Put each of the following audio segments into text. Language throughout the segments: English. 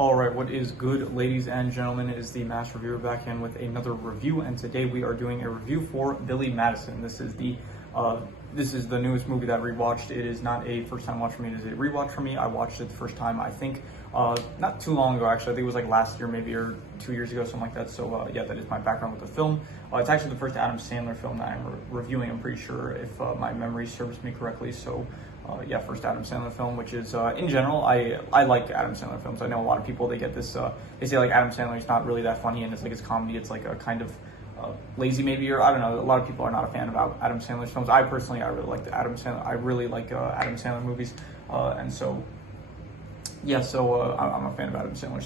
All right, what is good, ladies and gentlemen? It is the Mass Reviewer back in with another review, and today we are doing a review for Billy Madison. This is the newest movie that I rewatched. It is not a first time watch for me; it is a rewatch for me. I watched it the first time, I think, not too long ago. Actually, I think it was like last year, maybe, or 2 years ago, something like that. So yeah, that is my background with the film. It's actually the first Adam Sandler film that I'm reviewing. I'm pretty sure, if my memory serves me correctly. So. Yeah, first Adam Sandler film, which is, in general, I like Adam Sandler films. I know a lot of people, they get this, they say like Adam Sandler is not really that funny and it's like his comedy, it's like a kind of lazy maybe, or I don't know, a lot of people are not a fan of Adam Sandler's films. I personally, I really like Adam Sandler movies, and so, yeah, so I'm a fan of Adam Sandler.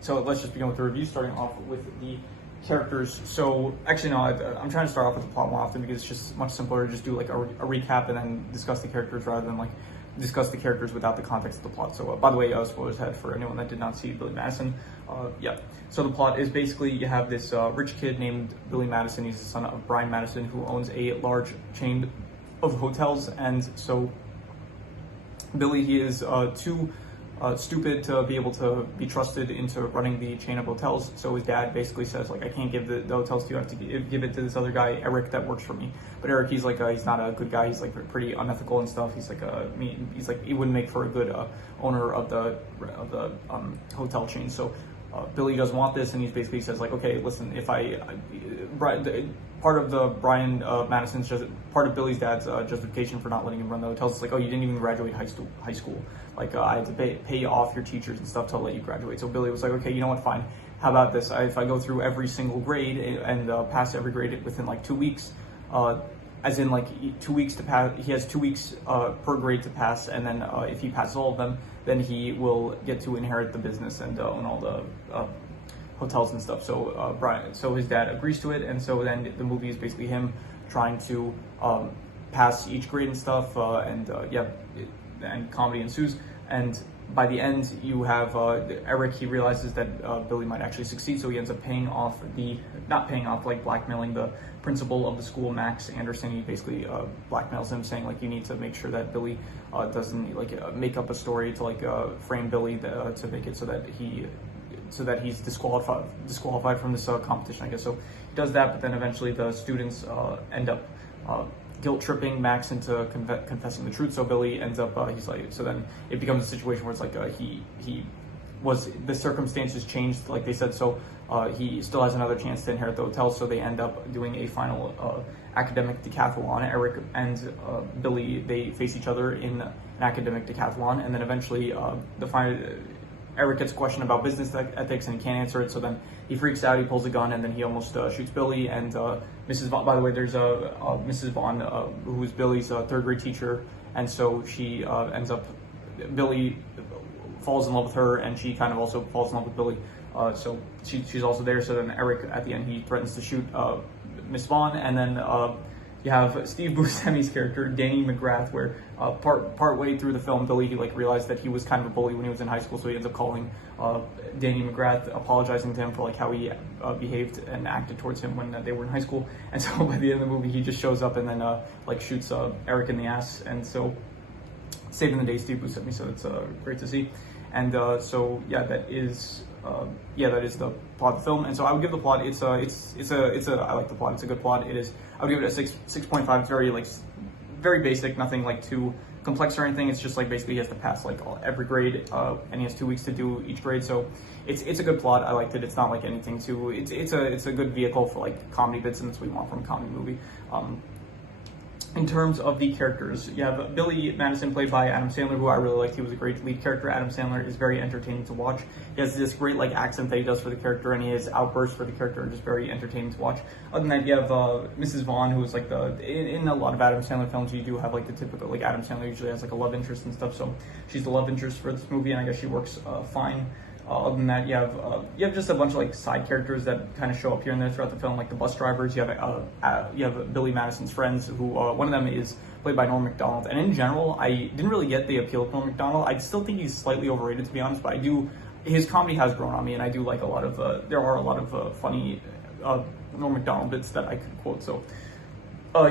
So let's just begin with the review, starting off with the characters. So actually no, I'm trying to start off with the plot more often because it's just much simpler to just do like a recap and then discuss the characters rather than like discuss the characters without the context of the plot. So by the way, spoilers ahead for anyone that did not see Billy Madison. Yeah, so the plot is basically you have this rich kid named Billy Madison. He's the son of Brian Madison, who owns a large chain of hotels, and so Billy, he is too stupid to be able to be trusted into running the chain of hotels. So his dad basically says, like, I can't give the hotels to you, I have to give it to this other guy, Eric, that works for me. But Eric, he's like, he's not a good guy, he's like pretty unethical and stuff. He's like, he wouldn't make for a good owner of the hotel chain. So Billy doesn't want this, and he basically says, like, okay, listen, if part of the Brian Madison's part of Billy's dad's justification for not letting him run the hotels is like, oh, you didn't even graduate high school. Like, I had to pay off your teachers and stuff to let you graduate. So Billy was like, okay, you know what, fine. How about this? If I go through every single grade and pass every grade within like 2 weeks, as in like 2 weeks to pass, he has 2 weeks per grade to pass, and then if he passes all of them, then he will get to inherit the business and own all the hotels and stuff. So his dad agrees to it, and so then the movie is basically him trying to pass each grade and stuff, and comedy ensues. And by the end, you have Eric. He realizes that Billy might actually succeed, so he ends up blackmailing the principal of the school, Max Anderson. He basically blackmails him, saying like, you need to make sure that Billy doesn't like make up a story to like frame Billy to make it so that he's disqualified from this competition, I guess. So he does that, but then eventually the students end up guilt tripping Max into confessing the truth. So Billy ends up, so then it becomes a situation where it's like the circumstances changed, like they said, so he still has another chance to inherit the hotel. So they end up doing a final academic decathlon. Eric and Billy, they face each other in an academic decathlon, and then eventually Eric gets a question about business ethics and he can't answer it, so then he freaks out, he pulls a gun, and then he almost shoots Billy. And Mrs. Vaughn, by the way, there's Mrs. Vaughn, who's Billy's third grade teacher, and so she Billy falls in love with her, and she kind of also falls in love with Billy, so she's also there. So then Eric, at the end, he threatens to shoot Miss Vaughn, and then you have Steve Buscemi's character, Danny McGrath, where part way through the film, Billy, he like realized that he was kind of a bully when he was in high school, so he ends up calling Danny McGrath, apologizing to him for like how he behaved and acted towards him when they were in high school. And so by the end of the movie, he just shows up and then like shoots Eric in the ass, and so saving the day, Steve Buscemi. So it's great to see. And so yeah, that is the plot of the film. And so I would give the plot, I like the plot, it's a good plot. I would give it a 6.5. It's very basic, nothing like too complex or anything. It's just like basically he has to pass like every grade, and he has 2 weeks to do each grade. So it's a good plot. I liked it. It's not like anything too, it's a good vehicle for like comedy bits, and that's what we want from a comedy movie. In terms of the characters, you have Billy Madison, played by Adam Sandler, who I really liked. He was a great lead character. Adam Sandler is very entertaining to watch. He has this great like accent that he does for the character, and his outbursts for the character are just very entertaining to watch. Other than that, you have Mrs. Vaughn, who is like in a lot of Adam Sandler films, you do have like the typical, like Adam Sandler usually has like a love interest and stuff, so she's the love interest for this movie, and I guess she works fine. Other than that, you have just a bunch of like side characters that kind of show up here and there throughout the film, like the bus drivers. You have Billy Madison's friends, who one of them is played by Norm Macdonald. And in general, I didn't really get the appeal of Norm Macdonald. I still think he's slightly overrated, to be honest, but his comedy has grown on me, and I do like a lot of there are a lot of funny Norm Macdonald bits that I could quote. So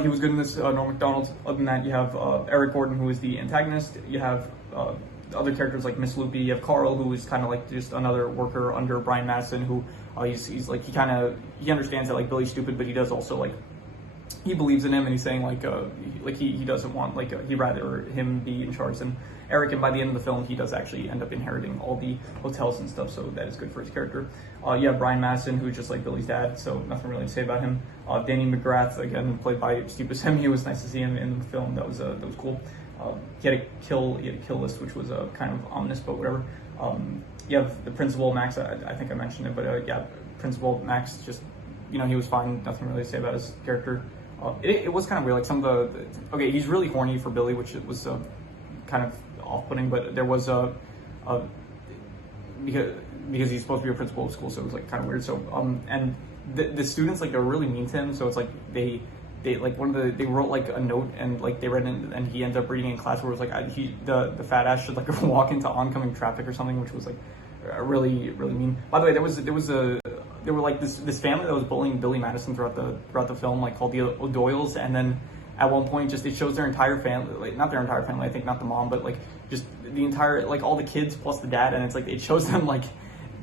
he was good in this, Norm Macdonald. Other than that, you have Eric Gordon, who is the antagonist. You have other characters like Miss Loopy. You have Carl, who is kind of like just another worker under Brian Madison, who he's like he understands that like Billy's stupid, but he does also like he believes in him, and he's saying he doesn't want he'd rather him be in charge than Eric. And by the end of the film, he does actually end up inheriting all the hotels and stuff, so that is good for his character. You have Brian Madison, who's just like Billy's dad, so nothing really to say about him. Danny McGrath, again played by Steve Buscemi. It was nice to see him in the film. That was cool. He had a kill list, which was kind of ominous, but whatever. You have the principal Max. I think I mentioned it, but yeah, Principal Max, just he was fine. Nothing really to say about his character. It was kind of weird. Like some of okay, he's really horny for Billy, which was kind of off-putting. But there was because he's supposed to be a principal of school, so it was like kind of weird. So and the students like are really mean to him. So it's like they like they wrote like a note and like they read it, and he ended up reading in class where it was like the fat ass should like walk into oncoming traffic or something, which was like really mean. By the way, there were like this family that was bullying Billy Madison throughout the film, like called the O'Doyles, and then at one point just it shows their entire family, like not their entire family, I think not the mom, but like just the entire like all the kids plus the dad, and it's like it shows them like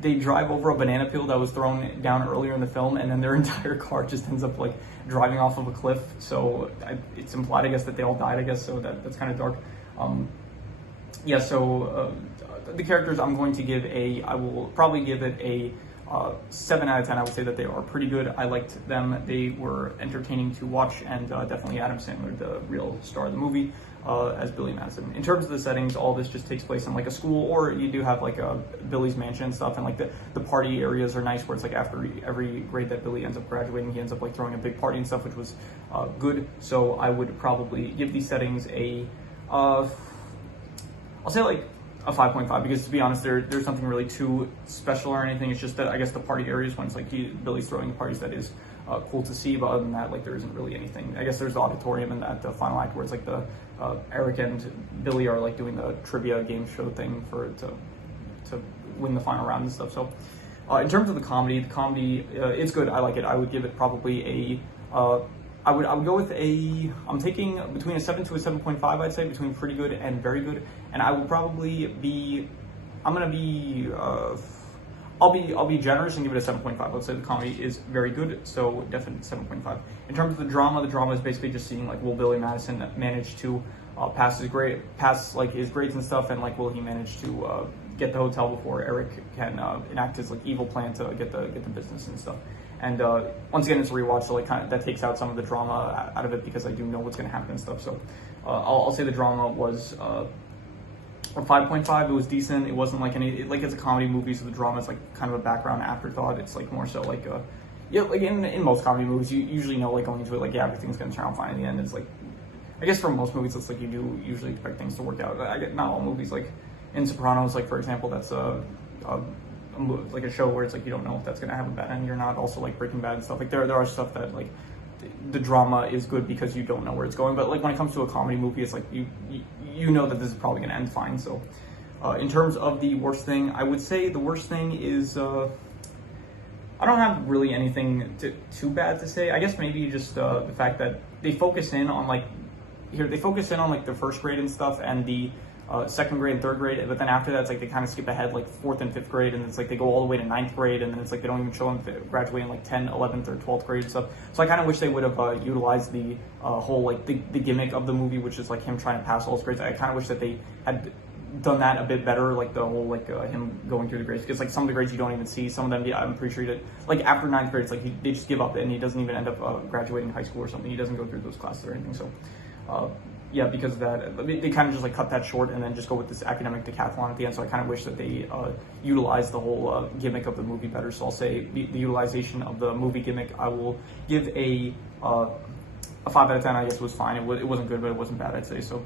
they drive over a banana peel that was thrown down earlier in the film, and then their entire car just ends up like driving off of a cliff. So it's implied, I guess, that they all died, I guess, so that's kind of dark. Yeah, so the characters I'm going to give I will probably give it a 7 out of 10. I would say that they are pretty good. I liked them. They were entertaining to watch, and definitely Adam Sandler, the real star of the movie, as Billy Madison. In terms of the settings, all this just takes place in like a school, or you do have like Billy's mansion and stuff, and like the party areas are nice, where it's like after every grade that Billy ends up graduating, he ends up like throwing a big party and stuff, which was good. So I would probably give these settings I'll say like a 5.5, because to be honest, there's nothing really too special or anything. It's just that I guess the party areas, when it's like Billy's throwing the parties, that is cool to see. But other than that, like there isn't really anything. I guess there's the auditorium and at the final act where it's like the Eric and Billy are like doing the trivia game show thing to win the final round and stuff. So in terms of the comedy, it's good. I like it. I would give it probably I would go with I'm taking between a 7 to a 7.5, I'd say, between pretty good and very good. And I would probably I'll be generous and give it a 7.5. Let's say the comedy is very good, so definitely 7.5. In terms of the drama is basically just seeing like, will Billy Madison manage to pass his grades and stuff, and like will he manage to get the hotel before Eric can enact his like evil plan to get the business and stuff. And once again, it's a rewatch, so like that takes out some of the drama out of it, because I do know what's going to happen and stuff. So I'll say the drama was a 5.5. It was decent. It wasn't like it's a comedy movie, so the drama is like kind of a background afterthought. It's like more so like like in most comedy movies, you usually know like going into it like, yeah, everything's going to turn out fine in the end. It's like, I guess for most movies, it's like you do usually expect things to work out. I get not all movies, like in Sopranos, like for example, that's like a show where it's like you don't know if that's going to have a bad end or not. Also like Breaking Bad and stuff, like there are stuff that like the drama is good because you don't know where it's going, but like when it comes to a comedy movie, it's like you know that this is probably going to end fine. So in terms of the worst thing, I would say the worst thing is I don't have really anything too bad to say. I guess maybe just the fact that they focus in on like the first grade and stuff, and the second grade and third grade, but then after that, it's like they kind of skip ahead like fourth and fifth grade, and it's like they go all the way to ninth grade, and then it's like they don't even show them graduating like 10th, 11th, or 12th grade and stuff. So I kind of wish they would have utilized the whole like the gimmick of the movie, which is like him trying to pass all his grades. I kind of wish that they had done that a bit better, like the whole like him going through the grades, because like some of the grades you don't even see. Some of them, I'm pretty sure that like after ninth grade, it's like they just give up, and he doesn't even end up graduating high school or something. He doesn't go through those classes or anything. So yeah, because of that, they kind of just like cut that short and then just go with this academic decathlon at the end. So I kind of wish that they utilized the whole gimmick of the movie better. So I'll say the utilization of the movie gimmick, I will give a 5 out of 10. I guess was fine. It wasn't good, but it wasn't bad, I'd say. So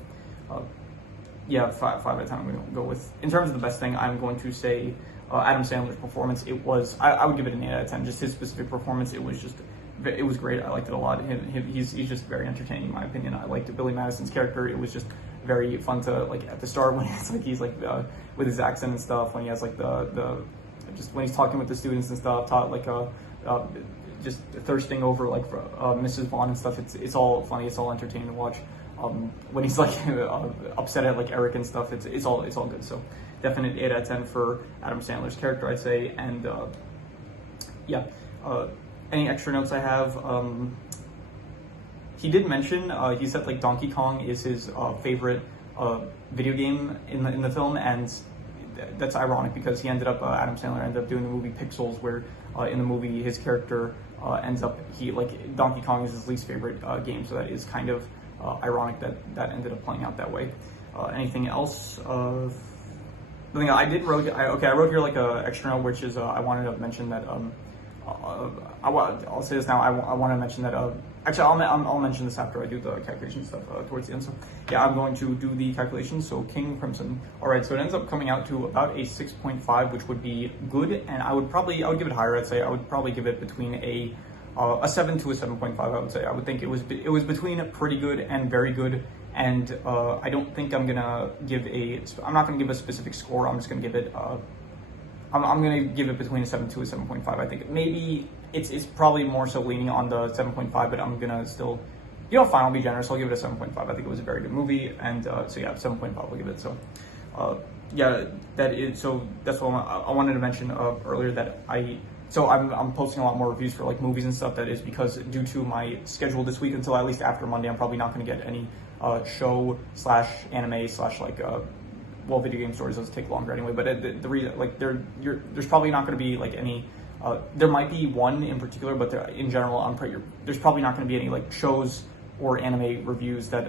yeah, 5 out of 10 I'm going to go with. In terms of the best thing, I'm going to say Adam Sandler's performance. It was, I would give it an 8 out of 10. Just his specific performance, it was great. I liked it a lot. He's just very entertaining, in my opinion. I liked Billy Madison's character. It was just very fun to like at the start when it's like he's like with his accent and stuff. When he has like the just when he's talking with the students and stuff, just thirsting over like Mrs. Vaughn and stuff. It's all funny. It's all entertaining to watch. when he's like upset at like Eric and stuff, it's all good. So definite 8 out of 10 for Adam Sandler's character, I'd say. And yeah, any extra notes I have? He did mention, he said like Donkey Kong is his favorite video game in the film, and that's ironic because Adam Sandler ended up doing the movie Pixels, where in the movie his character ends up, Donkey Kong is his least favorite game, so that is kind of ironic that ended up playing out that way. Anything else? The thing I wrote here like a extra note, which is I wanted to mention that I'll say this now. I want to mention that. Actually, I'll mention this after I do the calculation stuff towards the end. So yeah, I'm going to do the calculations. So King Crimson. All right, so it ends up coming out to about a 6.5, which would be good, and I would give it higher. I'd say I would probably give it between a 7 to a 7.5. I would say I would think it was between pretty good and very good. And I don't think I'm not gonna give a specific score. I'm just gonna give it. I'm gonna give it between a 7 to a 7.5. I think maybe it's probably more so leaning on the 7.5, but I'm gonna still, fine. I'll be generous. I'll give it a 7.5. I think it was a very good movie, and so yeah, 7.5. I'll give it. So yeah, so that's what I wanted to mention earlier, that I'm posting a lot more reviews for like movies and stuff. That is because due to my schedule this week until at least after Monday, I'm probably not going to get any show / anime / video game stories. Those take longer anyway. But the reason, like, there's probably not going to be like any. There might be one in particular, but in general, there's probably not going to be any like shows or anime reviews that.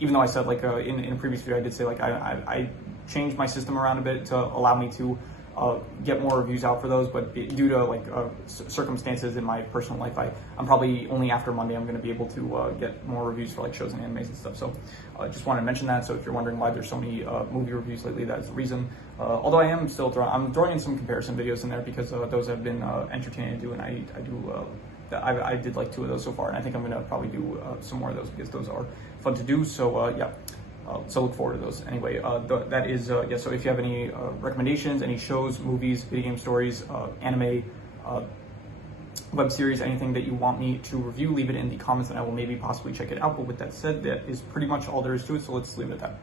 Even though I said like in a previous video, I did say like I changed my system around a bit to allow me to get more reviews out for those, but due to like circumstances in my personal life, I'm probably only after Monday I'm going to be able to get more reviews for like shows and animes and stuff. So I just want to mention that. So if you're wondering why there's so many movie reviews lately, that's the reason. Although I am still I'm throwing in some comparison videos in there because those have been entertaining to do, and I did like 2 of those so far, and I think I'm going to probably do some more of those because those are fun to do. So yeah. So look forward to those. Anyway, that is, yeah, so if you have any recommendations, any shows, movies, video game stories, anime, web series, anything that you want me to review, leave it in the comments and I will maybe possibly check it out. But with that said, that is pretty much all there is to it, so let's leave it at that.